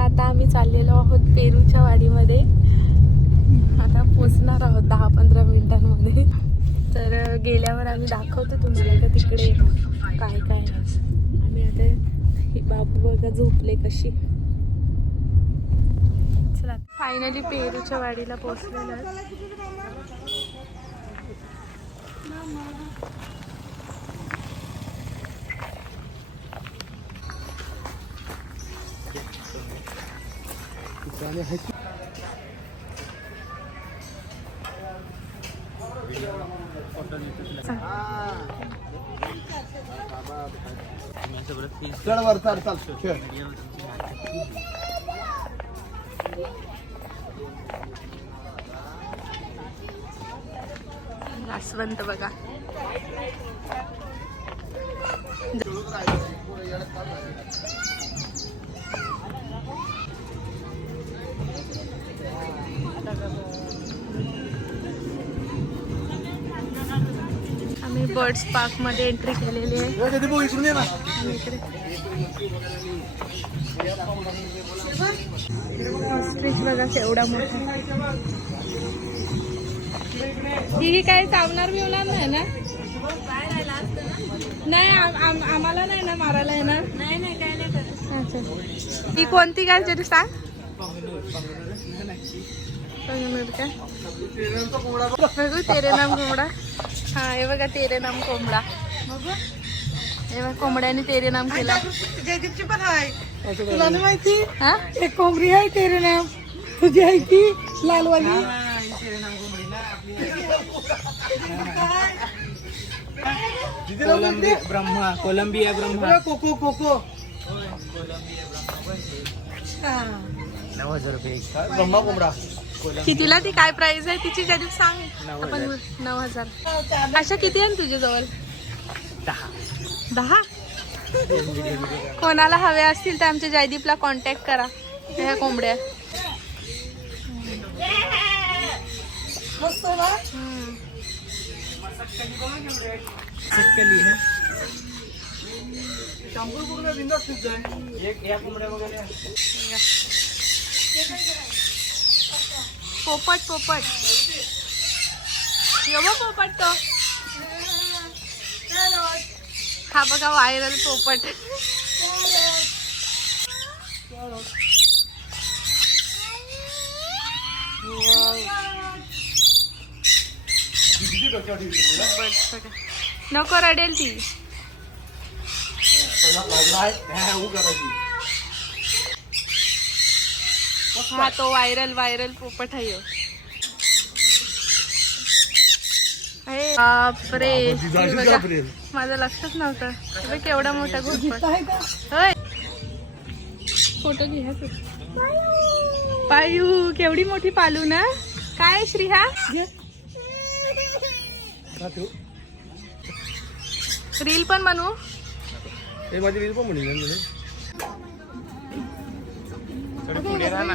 आता आम्ही चाललेलो आहोत पेरूच्या वाडीमध्ये. आता पोचणार आहोत दहा पंधरा मिनिटांमध्ये. तर गेल्यावर आम्ही दाखवतो तुम्हाला का तिकडे काय काय आहे. आणि आता ही बाबू बघा झोपले कशी. चला फायनली पेरूच्या वाडीला पोचलेलं आहे. चढ वर चढ चाल. खेळ. नासवंत बघा. बर्ड्स पार्कमध्ये एंट्री केलेली आहे. बघा केवढा मोठा. ही काय चावणार मिळणार नाही ना? नाही आम- आम- आम्हाला नाही ना मारायला येणार? नाही नाही काय नाही अच्छा. ही कोणती काय तरी सांग. बघू तेरे नाम कोंबडा. हा हे बघा तेरे नाम कोंबडा. बघू. हे बघा कोंबड्याने तेरे नाम केला. जयदीपची पण आहे. तुला नाही माहिती? हा? एक कोंबडी आहे तेरे नाम. तुझी आहे की लालवाली. Colombia Brahma Colombia Brahma. Cocoa कोको. नऊ हजार रुपये ब्रह्मा कोंबडा. कितीला ती काय प्राइस आहे तिची कधी सांग. आपण नऊ हजार. अशा किती आहे तुझ्या जवळ दहा. दहा? कोणाला हवे असतील तर आमच्या जयदीपला कॉन्टॅक्ट करा. ह्या कोंबड्या ना हम्म. शिकली है एक या कोंबड्या वगैरे पोपट पोपट. ये बघ पोपट तो. हा बघा व्हायरल पोपट. नको रडेल ती. हा तो व्हायरल व्हायरल पोपट आहे बापरे. हे. माझं लक्षच नव्हतं. हे केवढा मोठा का? होय. फोटो घ्या पायू केवढी मोठी पालू ना? काय श्रीहा? घे. रील पण बनवू. हे माझी रील पण म्हणली ना मी. पुढे राहा ना.